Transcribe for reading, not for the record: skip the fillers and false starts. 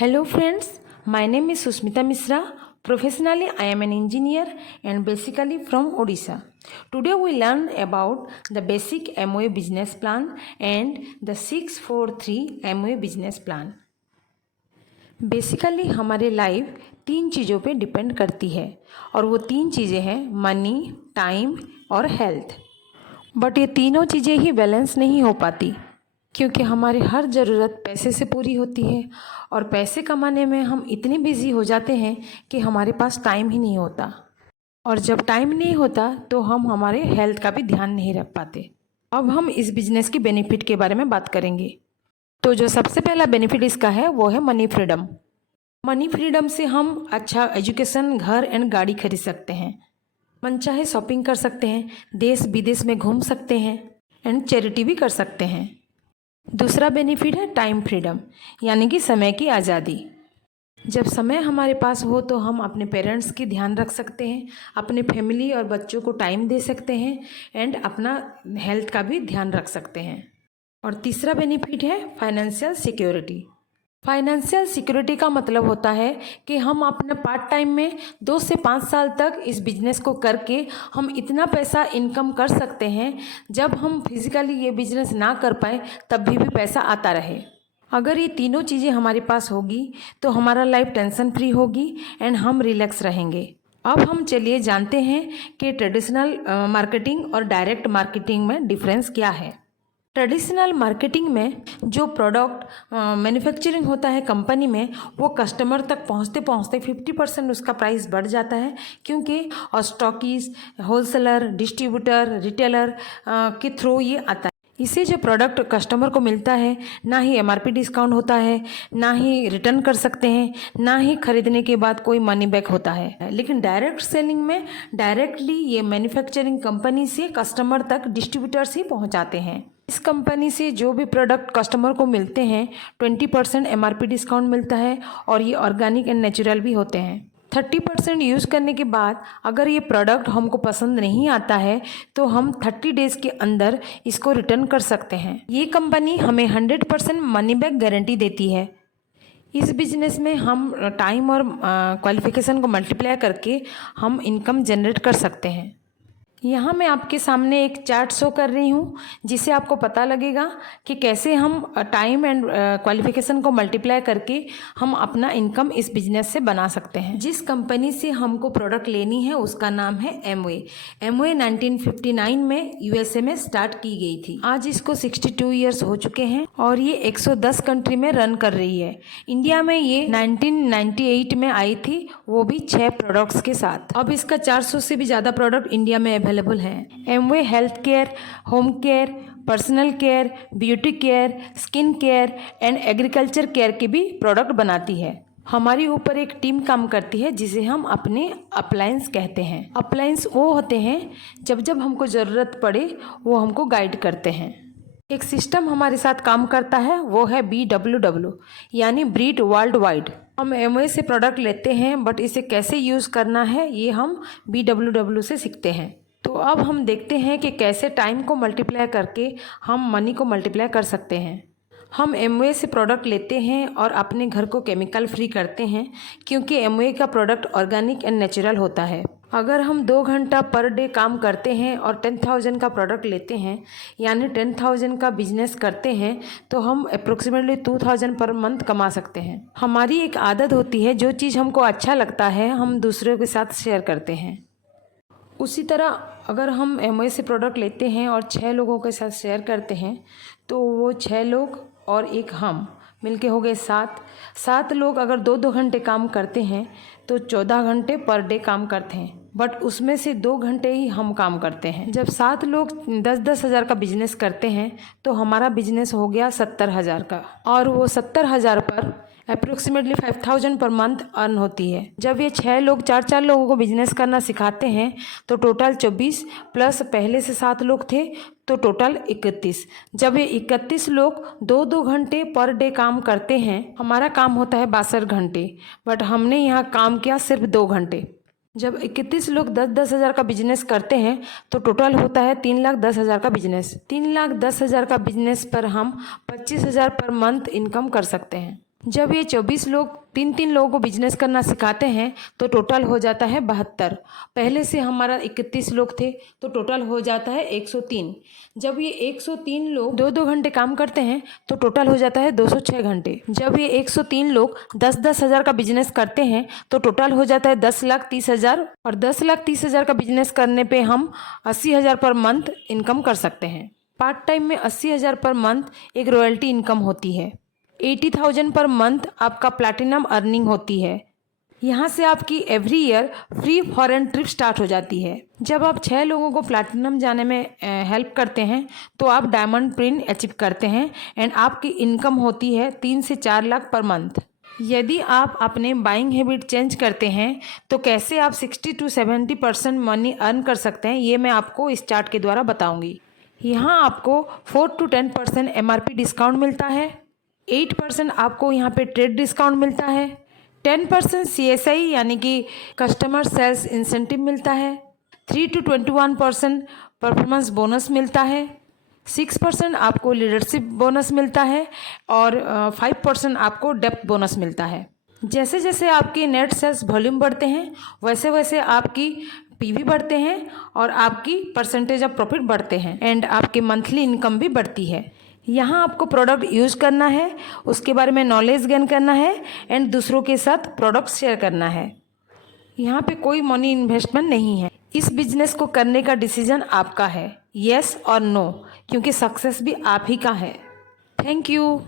Hello friends, my name is Susmita Misra. Professionally, I am an engineer and basically from Odisha. Today we learn about the basic MOA business plan and the 643 MOA business plan. Basically हमारे life 3 चीज़ों पे depend करती है और वो 3 चीज़ें हैं money, time और हेल्थ। बट ये तीनों चीज़ें ही बैलेंस नहीं हो पाती क्योंकि हमारी हर ज़रूरत पैसे से पूरी होती है और पैसे कमाने में हम इतने बिज़ी हो जाते हैं कि हमारे पास टाइम ही नहीं होता, और जब टाइम नहीं होता तो हम हमारे हेल्थ का भी ध्यान नहीं रख पाते। अब हम इस बिज़नेस की बेनिफिट के बारे में बात करेंगे। तो जो सबसे पहला बेनिफिट इसका है वो है मनी फ्रीडम। मनी फ्रीडम से हम अच्छा एजुकेशन, घर एंड गाड़ी खरीद सकते हैं, मनचाहे शॉपिंग कर सकते हैं, देश विदेश में घूम सकते हैं एंड चैरिटी भी कर सकते हैं। दूसरा बेनिफिट है टाइम फ्रीडम, यानी कि समय की आज़ादी। जब समय हमारे पास हो तो हम अपने पेरेंट्स की ध्यान रख सकते हैं, अपने फैमिली और बच्चों को टाइम दे सकते हैं एंड अपना हेल्थ का भी ध्यान रख सकते हैं। और तीसरा बेनिफिट है फाइनेंशियल सिक्योरिटी। फाइनेंशियल सिक्योरिटी का मतलब होता है कि हम अपने पार्ट टाइम में 2 से 5 साल तक इस बिज़नेस को करके हम इतना पैसा इनकम कर सकते हैं, जब हम फिज़िकली ये बिज़नेस ना कर पाए तब भी पैसा आता रहे। अगर ये तीनों चीज़ें हमारे पास होगी तो हमारा लाइफ टेंशन फ्री होगी एंड हम रिलैक्स रहेंगे। अब हम चलिए जानते हैं कि ट्रेडिशनल मार्केटिंग और डायरेक्ट मार्केटिंग में डिफरेंस क्या है। ट्रेडिशनल मार्केटिंग में जो प्रोडक्ट मैन्युफैक्चरिंग होता है कंपनी में, वो कस्टमर तक पहुंचते पहुंचते 50% उसका प्राइस बढ़ जाता है, क्योंकि स्टॉकीज, होलसेलर, डिस्ट्रीब्यूटर, रिटेलर के थ्रू ये आता है। इससे जो प्रोडक्ट कस्टमर को मिलता है, ना ही MRP डिस्काउंट होता है, ना ही रिटर्न कर सकते हैं, ना ही खरीदने के बाद कोई मनी बैक होता है। लेकिन डायरेक्ट सेलिंग में डायरेक्टली ये मैन्युफैक्चरिंग कंपनी से कस्टमर तक डिस्ट्रीब्यूटर्स ही पहुंचाते हैं। इस कंपनी से जो भी प्रोडक्ट कस्टमर को मिलते हैं 20% MRP डिस्काउंट मिलता है और ये ऑर्गेनिक एंड नेचुरल भी होते हैं। 30% यूज़ करने के बाद अगर ये प्रोडक्ट हमको पसंद नहीं आता है तो हम 30 डेज़ के अंदर इसको रिटर्न कर सकते हैं। ये कंपनी हमें 100% मनी बैक गारंटी देती है। इस बिज़नेस में हम टाइम और क्वालिफिकेशन को मल्टीप्लाई करके हम इनकम जनरेट कर सकते हैं। यहाँ मैं आपके सामने एक चार्ट शो कर रही हूँ, जिससे आपको पता लगेगा कि कैसे हम टाइम एंड क्वालिफिकेशन को मल्टीप्लाई करके हम अपना इनकम इस बिज़नेस से बना सकते हैं। जिस कंपनी से हमको प्रोडक्ट लेनी है उसका नाम है एमवे। एमवे 1959 में USA में स्टार्ट की गई थी। आज इसको 62 ईयर्स हो चुके हैं और ये 110 कंट्री में रन कर रही है। इंडिया में ये 1998 में आई थी, वो भी 6 प्रोडक्ट्स के साथ। अब इसका 400 से भी ज़्यादा प्रोडक्ट इंडिया में अवेलेबल हैं। Amway health care, home care, personal care, beauty care, skin care and agriculture care के भी प्रोडक्ट बनाती है। हमारी ऊपर एक टीम काम करती है जिसे हम अपने अप्लायंस कहते हैं। अप्लायंस वो होते हैं जब जब हमको ज़रूरत पड़े वो हमको गाइड करते हैं। एक सिस्टम हमारे साथ काम करता है, वो है BWW, यानी ब्रीड वर्ल्ड वाइड। हम एमवे से प्रोडक्ट लेते हैं बट इसे कैसे यूज़ करना है ये हम BWW से सीखते हैं। तो अब हम देखते हैं कि कैसे टाइम को मल्टीप्लाई करके हम मनी को मल्टीप्लाई कर सकते हैं। हम एमवे से प्रोडक्ट लेते हैं और अपने घर को केमिकल फ्री करते हैं, क्योंकि एमवे का प्रोडक्ट ऑर्गेनिक एंड नेचुरल होता है। अगर हम 2 घंटा पर डे काम करते हैं और 10,000 का प्रोडक्ट लेते हैं, यानी 10,000 का बिजनेस करते हैं, तो हम अप्रोक्सीमेटली 2,000 पर मंथ कमा सकते हैं। हमारी एक आदत होती है, जो चीज़ हमको अच्छा लगता है हम दूसरों के साथ शेयर करते हैं। उसी तरह अगर हम एमवे से प्रोडक्ट लेते हैं और 6 लोगों के साथ शेयर करते हैं, तो वो 6 लोग और एक हम मिलके हो गए 7 लोग। अगर 2-2 घंटे काम करते हैं तो 14 घंटे पर डे काम करते हैं, बट उसमें से 2 घंटे ही हम काम करते हैं। जब 7 लोग 10-10 हज़ार का बिजनेस करते हैं तो हमारा बिजनेस हो गया 70,000 का, और वो 70,000 पर अप्रोक्सीमेटली 5,000 पर मंथ अर्न होती है। जब ये 6 लोग 4-4 लोगों को बिजनेस करना सिखाते हैं तो टोटल 24 प्लस पहले से 7 लोग थे तो टोटल 31। जब ये 31 लोग 2-2 घंटे पर डे काम करते हैं, हमारा काम होता है 62 घंटे, बट हमने यहाँ काम किया सिर्फ 2 घंटे। जब 31 लोग 10-10 हज़ार का बिजनेस करते हैं तो टोटल होता है 3,10,000 का बिजनेस। 3,10,000 का बिजनेस पर हम 25,000 पर मंथ इनकम कर सकते हैं। जब ये 24 लोग 3-3 लोगों को बिजनेस करना सिखाते हैं तो टोटल हो जाता है 72। पहले से हमारा 31 लोग थे तो टोटल हो जाता है 103। जब ये 103 लोग 2-2 घंटे काम करते हैं तो टोटल हो जाता है 206 घंटे। जब ये 103 लोग 10-10 हज़ार का बिजनेस करते हैं तो टोटल हो जाता है 10,30,000। और 10,30,000 का बिजनेस करने पे हम 80,000 पर मंथ इनकम कर सकते हैं। पार्ट टाइम में 80,000 पर मंथ एक रॉयल्टी इनकम होती है। 80,000 पर मंथ आपका प्लैटिनम अर्निंग होती है। यहाँ से आपकी every year free foreign trip start हो जाती है। जब आप 6 लोगों को प्लैटिनम जाने में हेल्प करते हैं तो आप डायमंड प्रिंट अचीव करते हैं एंड आपकी इनकम होती है 3 से 4 लाख पर मंथ। यदि आप अपने बाइंग हैबिट चेंज करते हैं तो कैसे आप 60 to 70% मनी अर्न कर सकते हैं, ये मैं आपको इस चार्ट के द्वारा बताऊँगी। यहाँ आपको 4 to 10% MRP डिस्काउंट मिलता है, 8% आपको यहाँ पे ट्रेड डिस्काउंट मिलता है, 10% CSI यानी कि कस्टमर सेल्स इंसेंटिव मिलता है, 3 to 21% परफॉर्मेंस बोनस मिलता है, 6% आपको लीडरशिप बोनस मिलता है और 5% आपको डेप्थ बोनस मिलता है। जैसे जैसे आपके नेट सेल्स वॉल्यूम बढ़ते हैं वैसे वैसे आपकी PV बढ़ते हैं और आपकी परसेंटेज ऑफ प्रॉफिट बढ़ते हैं एंड आपकी मंथली इनकम भी बढ़ती है। यहाँ आपको प्रोडक्ट यूज़ करना है, उसके बारे में नॉलेज गेन करना है एंड दूसरों के साथ प्रोडक्ट शेयर करना है। यहाँ पे कोई मनी इन्वेस्टमेंट नहीं है। इस बिजनेस को करने का डिसीजन आपका है, येस और नो, क्योंकि सक्सेस भी आप ही का है। Thank you.